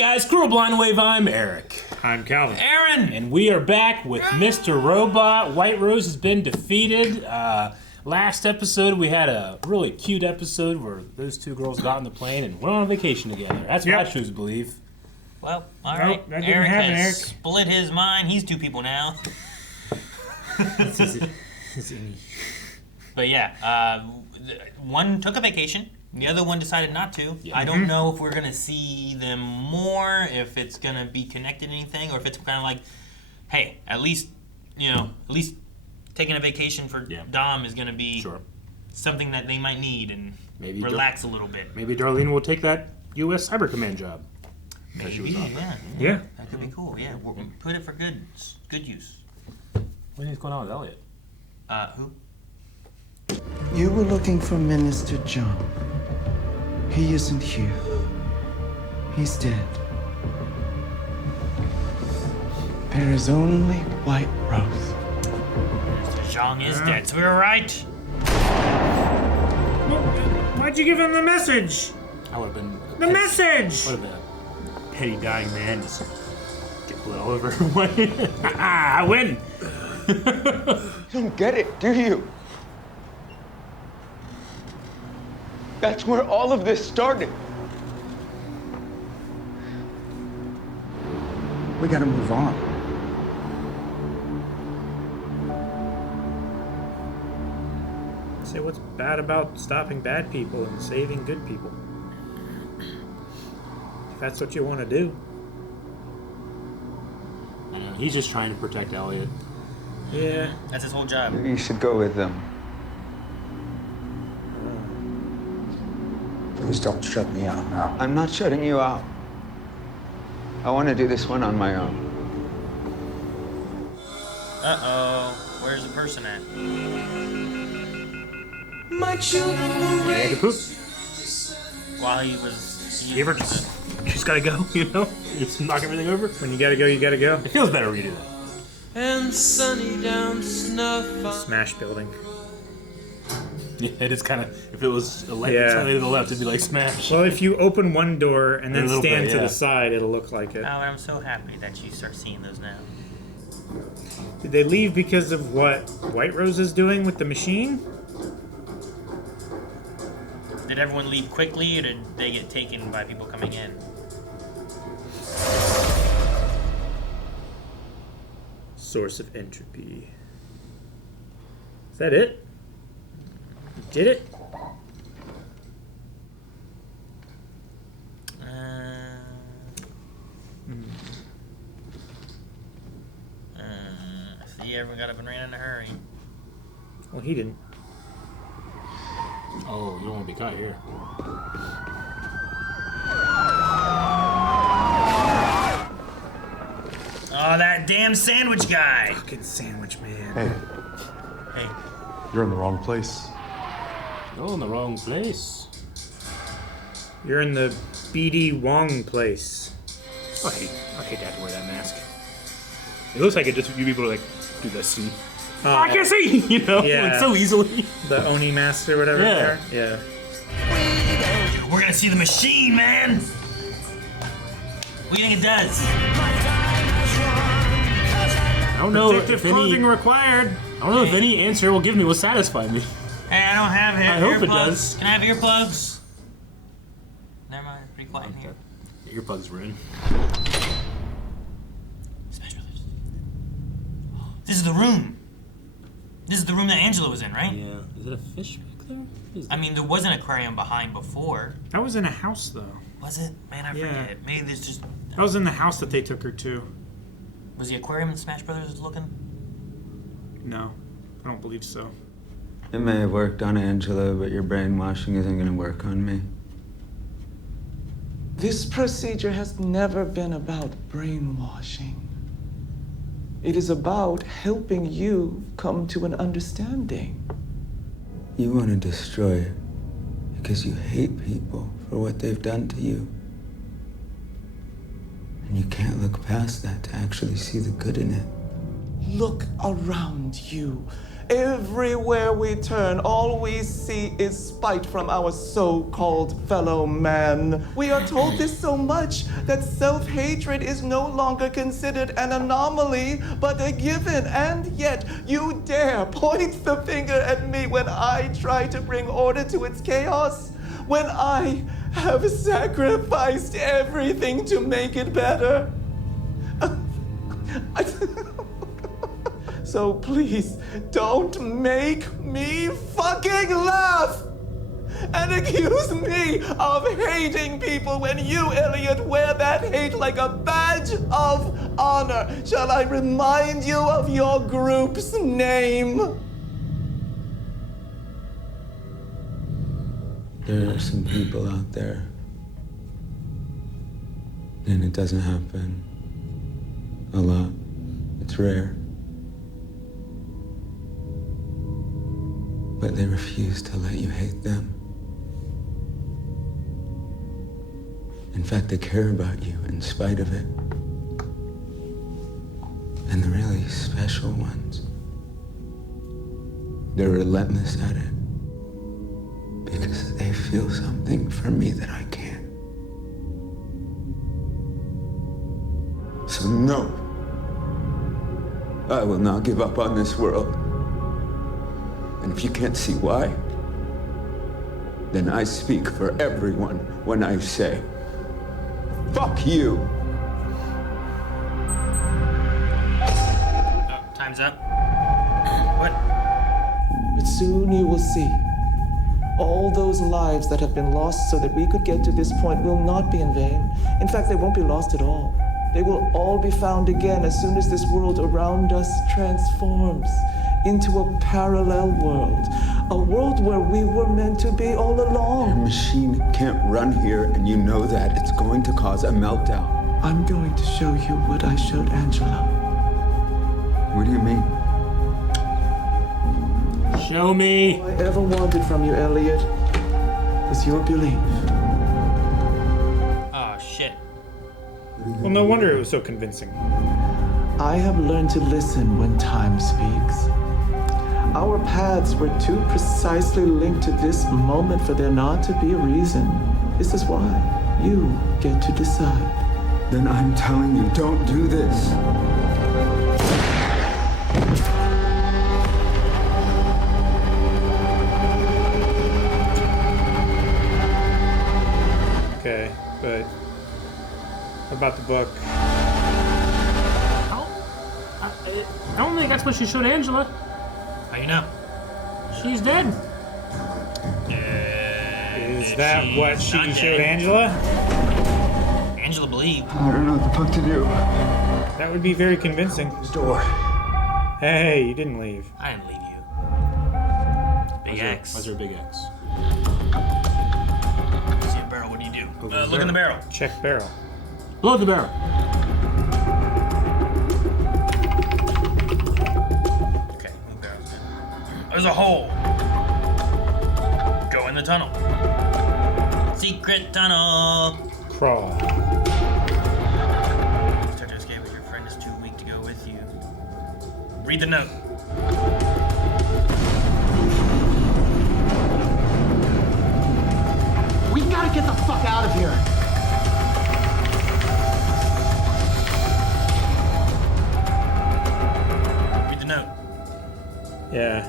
guys, Cruel Blind Wave, I'm Eric. I'm Calvin. Aaron! And we are back with Mr. Robot. White Rose has been defeated. Last episode, we had a really cute episode where those two girls got on the plane and went on vacation together. That's what I choose to believe. Well, alright. That didn't Eric happen, has Eric. split his mind. He's two people now. But yeah, one took a vacation. The other one decided not to. Yeah. I don't know if we're going to see them more, if it's going to be connected to anything, or if it's kind of like, hey, at least taking a vacation for Dom is going to be something that they might need and maybe relax a little bit. Maybe Darlene will take that U.S. Cyber Command job. Maybe, Yeah. That could be cool, yeah. We'll put it for good use. What do you think's going on with Elliot? Who? You were looking for Minister John. He isn't here. He's dead. There is only White Rose. Mr. Zhang is dead, so we were right. Why'd you give him the message? I would have been... The message! Would have been a petty dying man. Just get blood all over. I win! You don't get it, do you? That's where all of this started. We gotta move on. Say what's bad about stopping bad people and saving good people. If that's what you want to do. I know, he's just trying to protect Elliot. Yeah. That's his whole job. You should go with them. Please don't shut me out now. I'm not shutting you out. I want to do this one on my own. Uh-oh. Where's the person at? He had to poop. While he was... Just gotta go, you know? Just knock everything over. When you gotta go, you gotta go. It feels better when you do that. And sunny down snuff. Smash building. Yeah, it is kind of, if it was slightly to the left, it'd be like Smash. Well, if you open one door and then stand to yeah. the side, it'll look like it. Oh, I'm so happy that you start seeing those now. Did they leave because of what White Rose is doing with the machine? Did everyone leave quickly, or did they get taken by people coming in? Source of entropy. Is that it? You did it? See, everyone got up and ran in a hurry. Well, he didn't. Oh, you don't want to be caught here. Oh, that damn sandwich guy! Fucking sandwich man. Hey, Hey, you're in the wrong place. Oh, in the wrong place. You're in the BD Wong place. I hate to have to wear that mask. It looks like it just you people like do this and I can see, you know, like so easily. The Oni mask or whatever. Yeah. Yeah. dude, we're gonna see the machine, man! What do you think it does? I don't know Protective clothing required. I don't know if any answer will give me will satisfy me. Hey, I don't have I hope earplugs. it does. Can I have earplugs? Never mind, it's pretty quiet in here. The earplugs were in. Smash Brothers. This is the room. This is the room that Angela was in, right? Yeah. Is it a fish back there? I mean, there was an aquarium behind before. That was in a house, though. Was it? Man, I Yeah. forget. Maybe there's just... That was in the house that they took her to. Was the aquarium in Smash Brothers looking? No, I don't believe so. It may have worked on Angela, but your brainwashing isn't going to work on me. This procedure has never been about brainwashing. It is about helping you come to an understanding. You want to destroy it because you hate people for what they've done to you. And you can't look past that to actually see the good in it. Look around you Everywhere we turn, all we see is spite from our so-called fellow man. We are told this so much that self-hatred is no longer considered an anomaly, but a given. And yet, you dare point the finger at me when I try to bring order to its chaos? When I have sacrificed everything to make it better? So please, don't make me fucking laugh and accuse me of hating people when you, Elliot, wear that hate like a badge of honor. Shall I remind you of your group's name? There are some people out there, and it doesn't happen a lot. It's rare. But they refuse to let you hate them. In fact, they care about you in spite of it. And the really special ones, they're relentless at it. Because they feel something for me that I can't. So no, I will not give up on this world. And if you can't see why, then I speak for everyone when I say, fuck you. Oh, time's up. What? But soon you will see. All those lives that have been lost so that we could get to this point will not be in vain. In fact, they won't be lost at all. They will all be found again as soon as this world around us transforms into a parallel world. A world where we were meant to be all Your along. machine can't run here, and you know that. It's going to cause a meltdown. I'm going to show you what I showed Angela. What do you mean? Show me. All I ever wanted from you, Elliot, was your belief. Oh, shit. Well, no wonder it was so convincing. I have learned to listen when time speaks. Our paths were too precisely linked to this moment for there not to be a reason. This is why you get to decide. Then I'm telling you, don't do this. Okay, but what about the book? I don't think that's what she showed Angela. How you know? She's dead. Is that what she not showed dead. Angela? Angela believed. I don't know what the fuck to do. That would be very convincing. Door. Hey, you didn't leave. I didn't leave you. Big X. Why's there a big X? See a barrel, what do you do? Look in the barrel. Check barrel. Blow the barrel. Okay, move barrels. There's a hole. Go in the tunnel. Secret tunnel. Crawl. Start to escape, but your friend is too weak to go with you. Read the note. We gotta get the fuck out of here. Read the note. Yeah.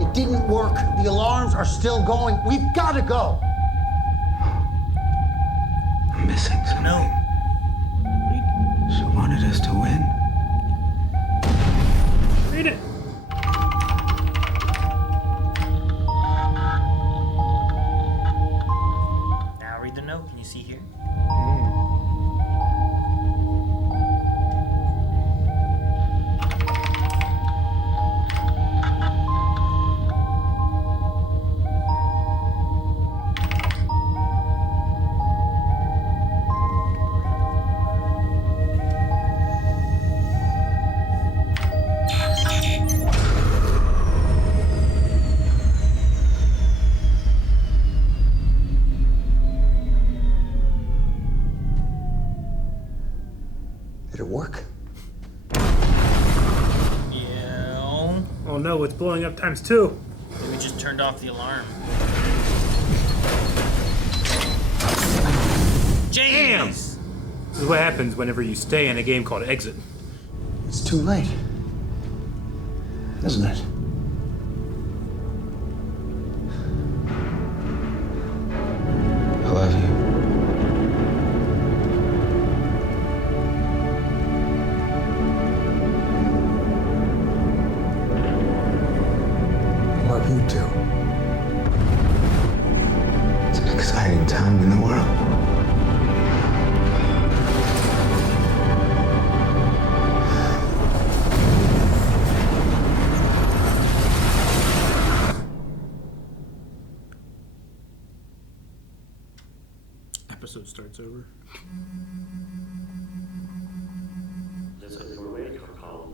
It didn't work. The alarms are still going. We've gotta go. I'm missing something. No. She wanted us to win. Read it. Now read the note. Can you see here? Did it work? Yeah. Oh no, it's blowing up times 2. We just turned off the alarm. Damn! James! This is what happens whenever you stay in a game called eXit. It's too late. Isn't it? I love you. I love you too. It's an exciting time in the world. Episode starts over. This is your wake-up call.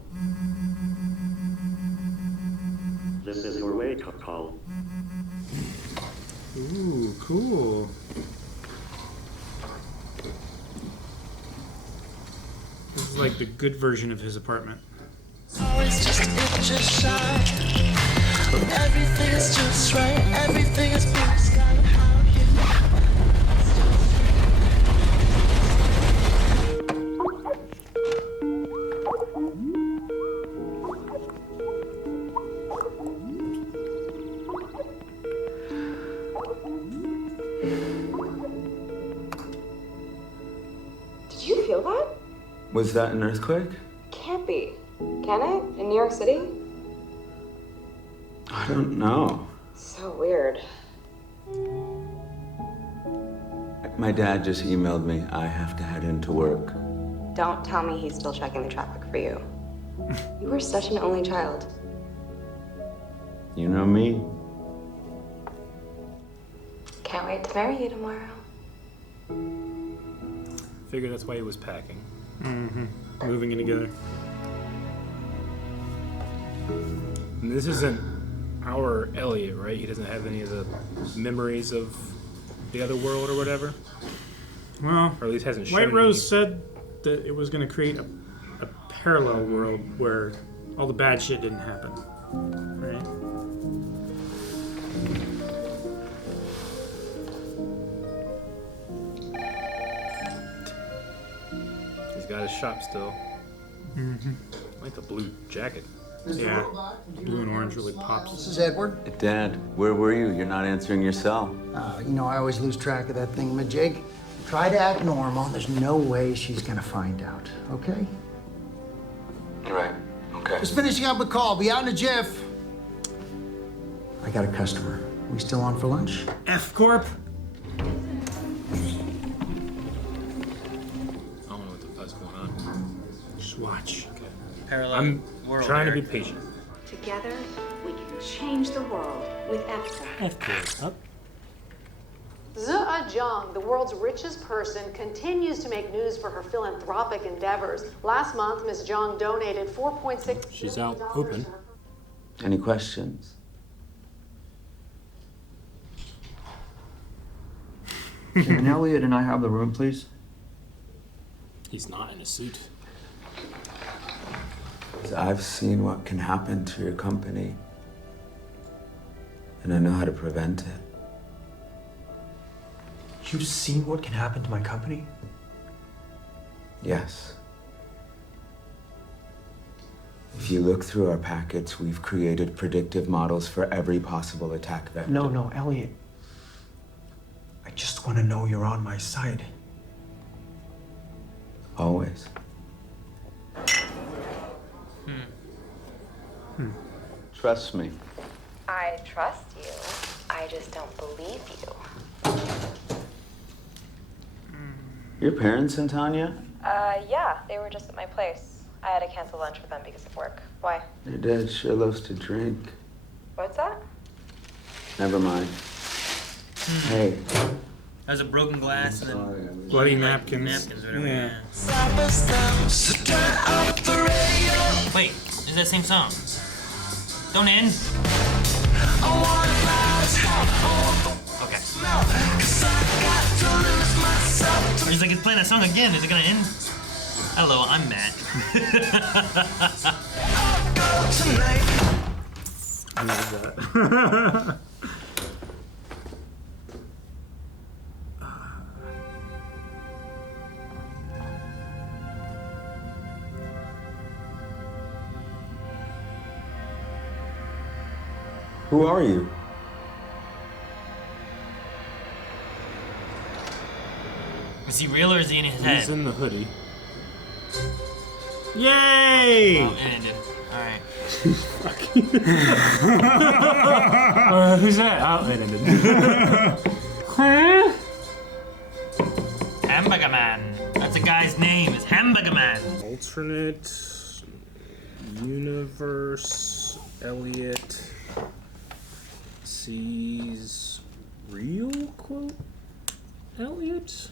This is your wake-up call. Ooh, cool. This is like the good version of his apartment. Always just inches shy. Everything is just right. Everything is blue sky. How you Did you feel that? Was that an earthquake? Can't be. Can it? In New York City? I don't know. So weird. My dad just emailed me. I have to head into work. Don't tell me he's still checking the traffic for you. You were such an only child. You know me? Can't wait to marry you tomorrow. Figure that's why he was packing. Mm-hmm. Moving in together. And this isn't our Elliot, right? He doesn't have any of the memories of the other world or whatever? Well, Or at least hasn't shown White Rose any. said that it was going to create a parallel world where all the bad shit didn't happen. Right? He's got his shop still. Mm-hmm. I like the blue jacket. Yeah. Blue and orange really pops. This is Edward. Dad, where were you? You're not answering your cell. You know, I always lose track of that thingamajig. Try to act normal. There's no way she's gonna find out, okay? Right. Okay. Just finishing up a call. Be out in a jiff. I got a customer. We still on for lunch? F Corp. I don't know what the fuck's going on. Just watch. Okay. Parallel I'm world, trying to be Eric. patient. Together, we can change the world with eXit. F up. Zhejiang, the world's richest person, continues to make news for her philanthropic endeavors. Last month, Ms. Zhang donated $4.6 She's million out open. to her- Any questions? Can Elliot and I have the room, please? He's not in a suit. I've seen what can happen to your company, and I know how to prevent it. You've seen what can happen to my company? Yes. If you look through our packets, we've created predictive models for every possible attack vector. No, Elliot. I just want to know you're on my side. Always. Trust me. I trust you. I just don't believe you. Your parents in Tanya? Yeah, they were just at my place. I had to cancel lunch with them because of work. Why? Your dad sure loves to drink. What's that? Never mind. Hey. There's a broken glass and then Sorry, I was... Bloody napkins. napkins, whatever. Yeah. Yeah. Wait, is that same song? Don't end. Okay. He's like, it's playing that song again. Is it gonna end? I Hello, I'm Matt. I love that. Who are you? Is he real or is he in his head? He's in the hoodie. Yay! Oh, it ended. Alright. Who's that? Oh, it ended. Hamburger Man. That's a guy's name. Is Hamburger Man. Alternate universe. Elliot sees real quote. Elliot.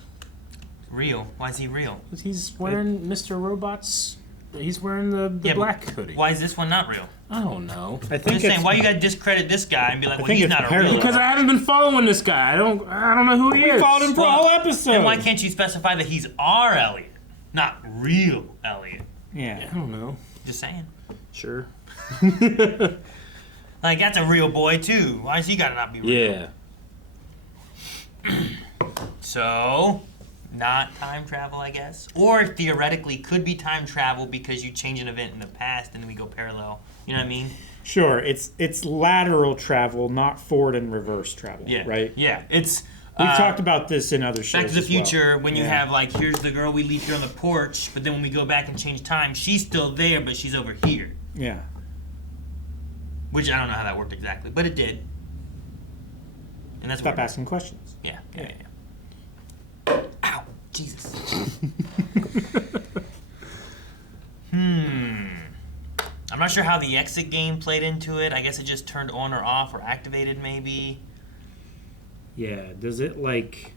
Real. Why is he real? He's wearing Mr. Robot's. He's wearing the black hoodie. Why is this one not real? I don't know. I I'm think just saying, why you gotta discredit this guy and be like, well, he's not a real Because I haven't been following this guy. I don't know who he is. We followed him for a whole episode. Then why can't you specify that he's our Elliot, not real Elliot? Yeah. I don't know. Just saying. Sure. Like, that's a real boy, too. Why has he gotta not be real? Yeah. So, not time travel, I guess. Or theoretically could be time travel because you change an event in the past and then we go parallel. You know what I mean? Sure, it's lateral travel, not forward and reverse travel. Yeah. Right? Yeah. It's We've talked about this in other shows. Back to the as well. Future, when you Yeah. have like, here's the girl we leave here on the porch, but then when we go back and change time, she's still there, but she's over here. Yeah. Which I don't know how that worked exactly, but it did. And that's Stop asking questions. Yeah. Ow, Jesus. I'm not sure how the exit game played into it. I guess it just turned on or off or activated maybe. Yeah. Does it like?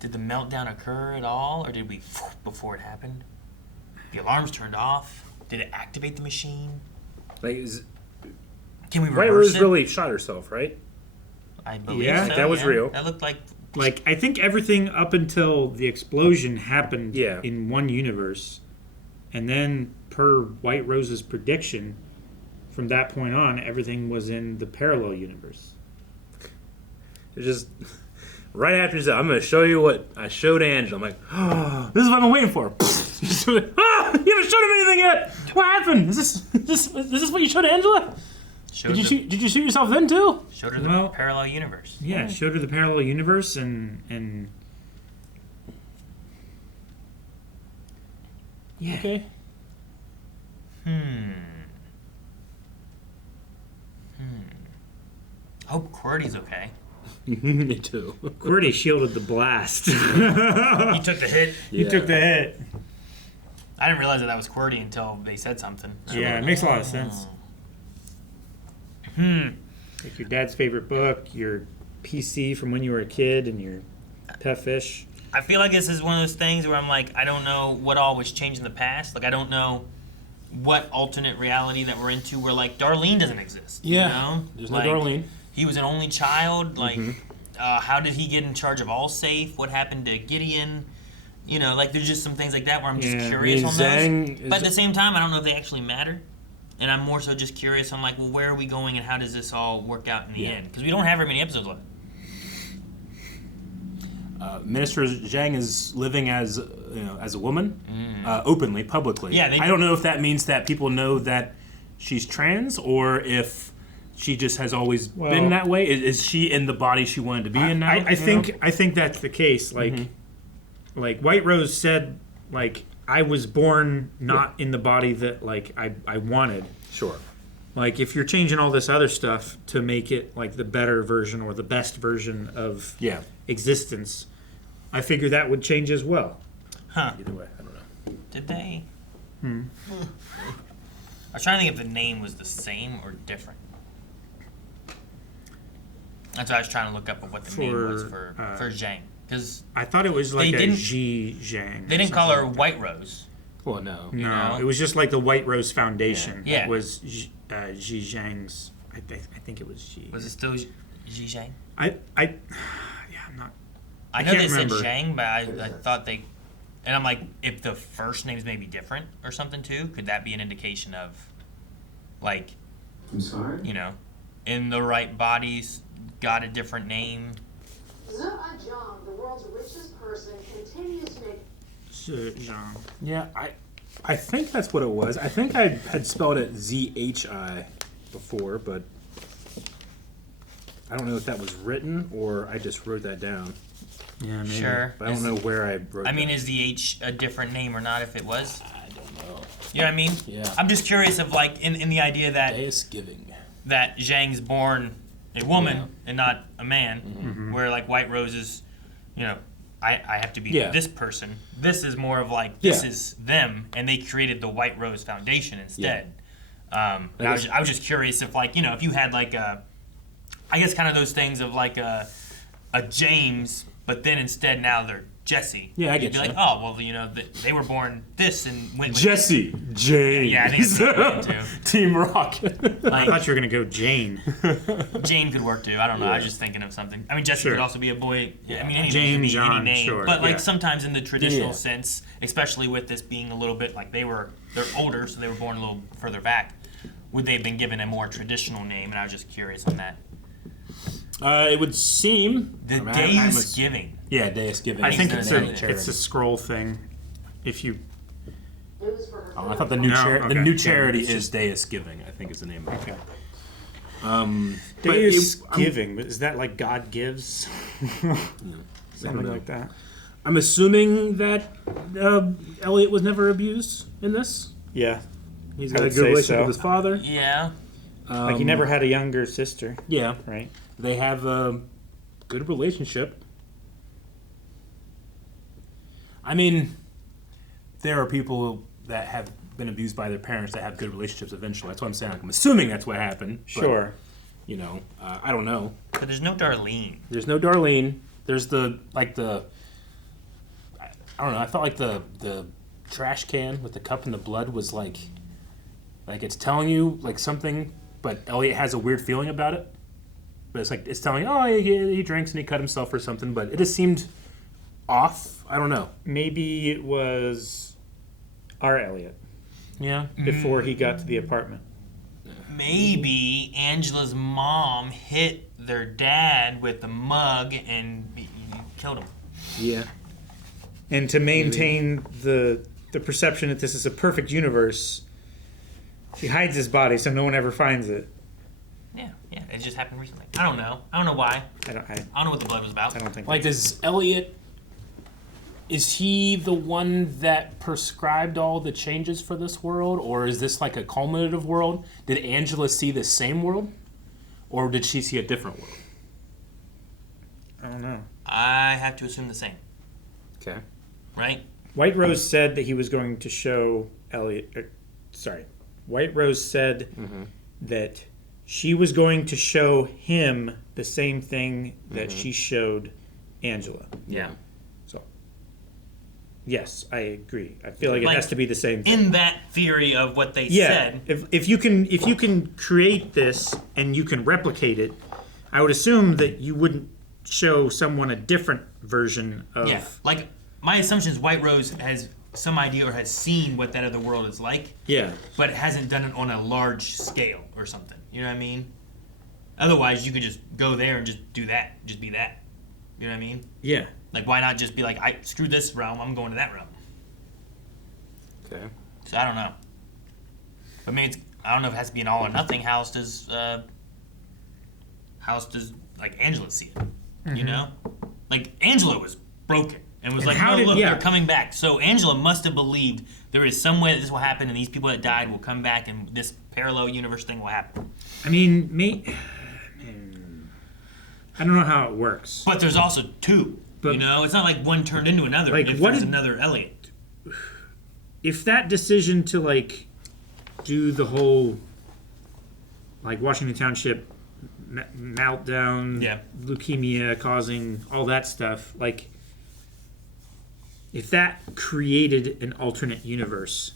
Did the meltdown occur at all, or did we before it happened? The alarms turned off. Did it activate the machine? Like, Can we White reverse Rose it? really shot herself, right? I believe Yeah. so. That was real. That looked like. Like, I think everything up until the explosion happened Yeah. in one universe. And then, per White Rose's prediction, from that point on, everything was in the parallel universe. It just right after he said, "I'm going to show you what I showed Angela." I'm like, "Oh, this is what I've been waiting for." You haven't showed him anything yet. What happened? Is this what you showed Angela? Did you shoot yourself then too? Showed her the parallel universe. Yeah, showed her the parallel universe and yeah. Okay. Hope QWERTY's okay. Me too. QWERTY shielded the blast. He took the hit. He took the hit. I didn't realize that was QWERTY until they said something. Yeah, it makes a lot of sense. Like your dad's favorite book, your PC from when you were a kid, and your pet fish. I feel like this is one of those things where I'm like, I don't know what all was changed in the past. Like, I don't know what alternate reality that we're into where, like, Darlene doesn't exist. Yeah. You know? There's like, no Darlene. He was an only child. Like, how did he get in charge of Allsafe? What happened to Gideon? You know, like, there's just some things like that where I'm just curious on those. But at the same time, I don't know if they actually matter. And I'm more so just curious on, like, well, where are we going and how does this all work out in the end? Because we don't have very many episodes left. Minister Zhang is living as a woman, openly, publicly. Yeah, I don't know if that means that people know that she's trans or if she just has always been that way. Is she in the body she wanted to be in now? I think that's the case. Like, like White Rose said, like, I was born not in the body that like I wanted. Sure. Like, if you're changing all this other stuff to make it like the better version or the best version of existence, I figure that would change as well. Huh. Either way, I don't know. Did they? I was trying to think if the name was the same or different. That's why I was trying to look up what the name was for Zhang. Because I thought it was like a Xi Zhang. They didn't call her White Rose. Well, no. No, You know? it was just like the White Rose Foundation. Yeah. It was Xi Zhang's. I think it was Xi. Was it still Xi Zhang? I'm not. I know can't they remember. said Zhang, but I thought they And I'm like, if the first names may be different or something too, could that be an indication of, like, I'm sorry? you know, in the right bodies, got a different name? Zhejiang, the world's richest person, continues to make. Zhejiang. Yeah, I think that's what it was. I think I had spelled it ZHI before, but I don't know if that was written or I just wrote that down. Yeah, maybe. Sure. But I don't know where I wrote I mean, that. is the H a different name or not if it was? I don't know. You know what I mean? Yeah. I'm just curious of, like, in the idea that Thanksgiving. that Zhang's born a woman Yeah. and not a man, Mm-hmm. where, like, White Rose is, you know, I have to be Yeah. this person. This is more of like, this Yeah. is them, and they created the White Rose Foundation instead. I guess- was just curious if, like, you know, if you had, like, I guess kind of those things of, like, a James, but then instead now they're Jesse. Yeah, I You'd get be you. like, oh, well, you know, they were born this and went with Jesse James. Yeah, I think it's good too. Team Rock. I Like, thought you were gonna go Jane. Jane could work too. I don't know. I was just thinking of something. I mean, Jesse Sure. could also be a boy. I mean, any Jane, name, John, any name. sure, But like yeah. sometimes in the traditional Yeah. sense, especially with this being a little bit like they're older, so they were born a little further back. Would they have been given a more traditional name? And I was just curious on that. It would seem The I mean, Deus Giving. Yeah, Deus Giving. I think It's it's a scroll thing. If you News for her. Oh, I thought the new No, the okay. new Yeah, charity it's is Deus Giving. I think is the name of it. okay. But Deus it- giving, but is that like God gives? Something know. like that. I'm assuming that Elliot was never abused in this. Yeah. He's I got a would good say relationship so. with his father. Yeah. Like he never had a younger sister, Yeah, right? they have a good relationship. I mean, there are people that have been abused by their parents that have good relationships eventually. That's what I'm saying. Like, I'm assuming that's what happened. but, Sure. you know, I don't know. But there's no Darlene. There's no Darlene. There's the I don't know. I felt like the trash can with the cup and the blood was like it's telling you like something, but Elliot has a weird feeling about it. But it's like it's telling you, oh, he drinks and he cut himself or something. But it just seemed off. I don't know. Maybe it was our Elliot Yeah. before he got to the apartment. Maybe Angela's mom hit their dad with the mug and killed him. Yeah. And to maintain the perception that this is a perfect universe, he hides his body so no one ever finds it. Yeah, it just happened recently. I don't know why. I don't know what the blood was about. I don't think. Like, does Elliot? Is he the one that prescribed all the changes for this world, or is this like a culminative world? Did Angela see the same world, or did she see a different world? I don't know. I have to assume the same, Okay. right? White Rose said that he was going to show Elliot. White Rose said that she was going to show him the same thing that she showed Angela. Yeah. So, yes, I agree. I feel like it has to be the same thing. In that theory of what they Yeah, said. if you can create this and you can replicate it, I would assume that you wouldn't show someone a different version of. Yeah. Like, my assumption is White Rose has some idea or has seen what that other world is like. Yeah. But hasn't done it on a large scale or something. You know what I mean? Otherwise, you could just go there and just do that. Just be that. You know what I mean? Yeah. Like, why not just be like, screw this realm, I'm going to that realm. Okay. So I don't know. But maybe I don't know if it has to be an all or nothing. How else does like Angela see it? You know? Like, Angela was broken and was And like, how no, did- look, yeah. they're coming back. So Angela must have believed there is some way that this will happen and these people that died will come back and this parallel universe thing will happen. I mean, I don't know how it works. But there's also two. But- you know? It's not like one turned into another. Like, If what there's did- another Elliot. If that decision to like do the whole like Washington Township meltdown, leukemia causing all that stuff, like if that created an alternate universe,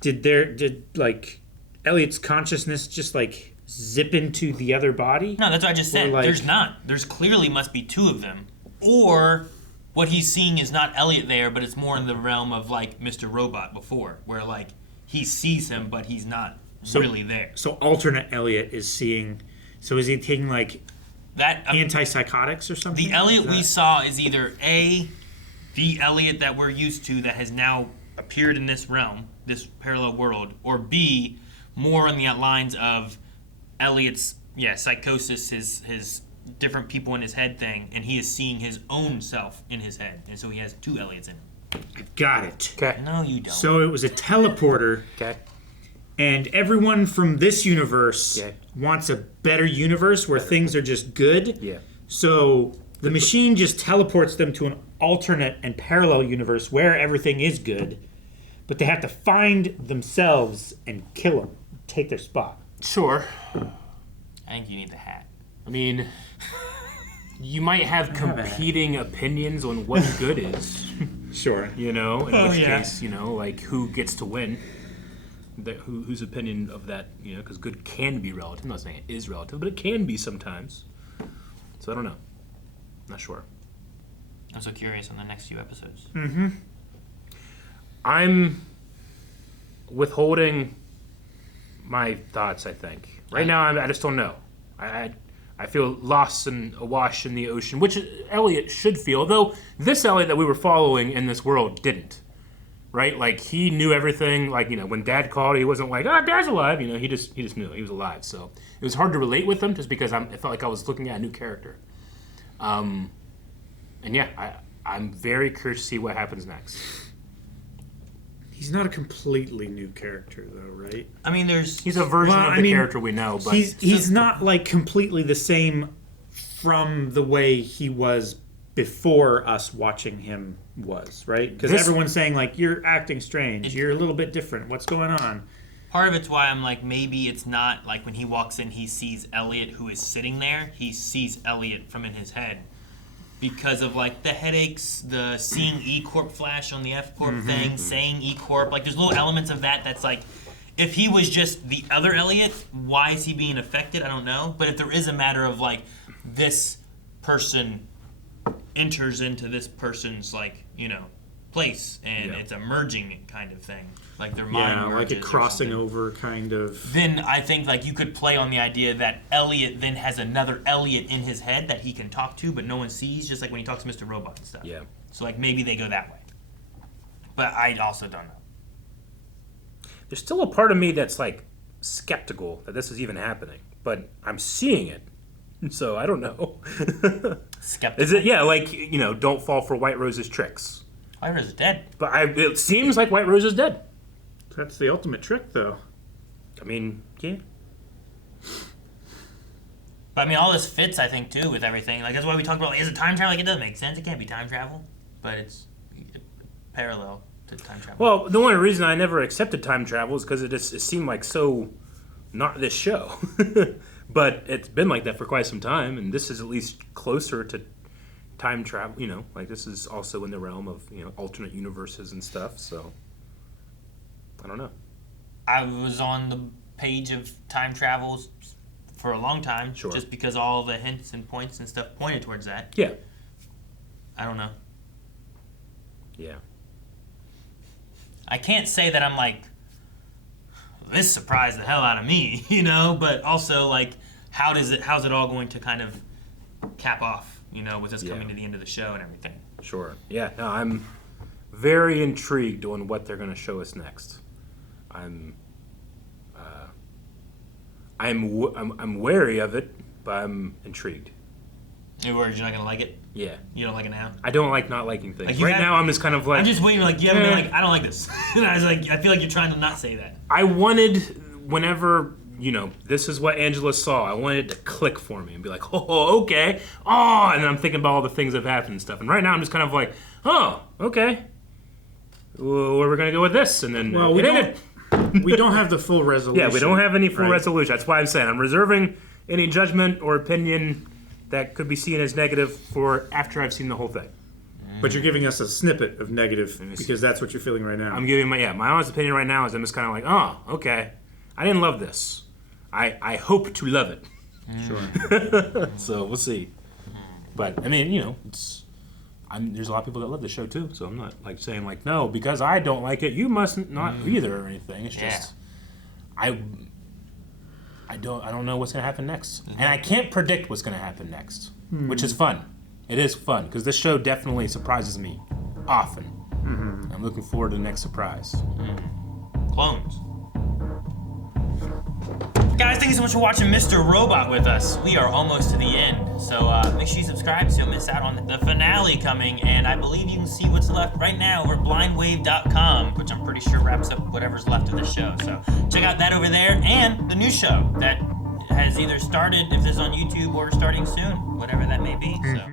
did like Elliot's consciousness just like zip into the other body? No, that's what I just Or, said. like- There's not. There's clearly must be two of them. Or what he's seeing is not Elliot there, but it's more in the realm of like Mr. Robot before, where like he sees him, but he's not really there. So alternate Elliot is seeing. So is he taking like that antipsychotics or something? The Elliot we saw is either the Elliot that we're used to that has now appeared in this realm, this parallel world, or B, more on the lines of Elliot's psychosis, his different people in his head thing, and he is seeing his own self in his head, and so he has two Elliots in him. I've got it. Okay. No, you don't. So it was a teleporter. Okay. And everyone from this universe wants a better universe where things are just good. Yeah. So the machine just teleports them to an alternate and parallel universe where everything is good, but they have to find themselves and kill them, take their spot. Sure. I think you need the hat. I mean, you might have competing opinions on what good is. Sure. You know, in which case, you know, like who gets to win. Whose opinion of that, you know, because good can be relative. I'm not saying it is relative, but it can be sometimes. So I don't know. Not sure. I'm so curious on the next few episodes. Mm-hmm. I'm withholding my thoughts, I think. Right now, I just don't know. I feel lost and awash in the ocean, which Elliot should feel, though this Elliot that we were following in this world didn't. Right? Like, he knew everything. Like, you know, when Dad called, he wasn't like, Dad's alive. You know, he just knew he was alive. So it was hard to relate with him just because it felt like I was looking at a new character. And yeah, I'm very curious to see what happens next. He's not a completely new character, though, right? I mean, he's a version of the character we know, but he's not like completely the same from the way he was before us watching him was, right? Because everyone's saying like, you're acting strange, you're a little bit different, what's going on? Part of it's why I'm like, maybe it's not like when he walks in, he sees Elliot who is sitting there. He sees Elliot from in his head because of like the headaches, the seeing E-Corp flash on the F-Corp thing, saying E-Corp. Like there's little elements of that that's like, if he was just the other Elliot, why is he being affected? I don't know. But if there is a matter of like, this person enters into this person's like, you know, place and it's a merging kind of thing. Like their mind like a crossing over kind of. Then I think like you could play on the idea that Elliot then has another Elliot in his head that he can talk to, but no one sees, just like when he talks to Mr. Robot and stuff. Yeah. So like maybe they go that way. But I also don't know. There's still a part of me that's like skeptical that this is even happening, but I'm seeing it. So I don't know. Skeptical. Is it? Yeah, like, you know, don't fall for White Rose's tricks. White Rose is dead. But it seems like White Rose is dead. That's the ultimate trick, though. I mean, yeah. But I mean, all this fits, I think, too, with everything. Like that's why we talk about, like, is it time travel? Like it doesn't make sense. It can't be time travel, but it's parallel to time travel. Well, the only reason I never accepted time travel is because it seemed like so not this show. But it's been like that for quite some time, and this is at least closer to time travel. You know, like this is also in the realm of, you know, alternate universes and stuff. So I don't know. I was on the page of time travels for a long time, just because all the hints and points and stuff pointed towards that. Yeah. I don't know. Yeah. I can't say that I'm like, this surprised the hell out of me, you know, but also like, how's it all going to kind of cap off, you know, with us coming to the end of the show and everything. Sure. Yeah. No, I'm very intrigued on what they're going to show us next. I'm wary of it, but I'm intrigued. You're worried you're not gonna like it? Yeah. You don't like it now? I don't like not liking things. Like now, I'm just kind of like, I'm just waiting. Like you haven't been like, I don't like this. And I was like, I feel like you're trying to not say that. I wanted, whenever, you know, this is what Angela saw, I wanted it to click for me and be like, oh, okay, oh, and then I'm thinking about all the things that have happened and stuff. And right now, I'm just kind of like, oh, okay, well, where are we gonna go with this? And then we don't have the full resolution. Yeah, we don't have any full resolution. That's why I'm saying I'm reserving any judgment or opinion that could be seen as negative for after I've seen the whole thing. But you're giving us a snippet of negative because that's what you're feeling right now. I'm giving my honest opinion right now is I'm just kind of like, oh, okay, I didn't love this. I hope to love it. Sure. So we'll see. But I mean, you know, there's a lot of people that love the show too, so I'm not like saying like no because I don't like it, you must not either or anything. It's just I don't know what's gonna happen next, and I can't predict what's gonna happen next, which is fun. It is fun because this show definitely surprises me often. I'm looking forward to the next surprise. Clones. Guys, thank you so much for watching Mr. Robot with us. We are almost to the end, so make sure you subscribe so you don't miss out on the finale coming, and I believe you can see what's left right now over at blindwave.com, which I'm pretty sure wraps up whatever's left of the show. So check out that over there, and the new show that has either started, if this is on YouTube, or starting soon, whatever that may be. So.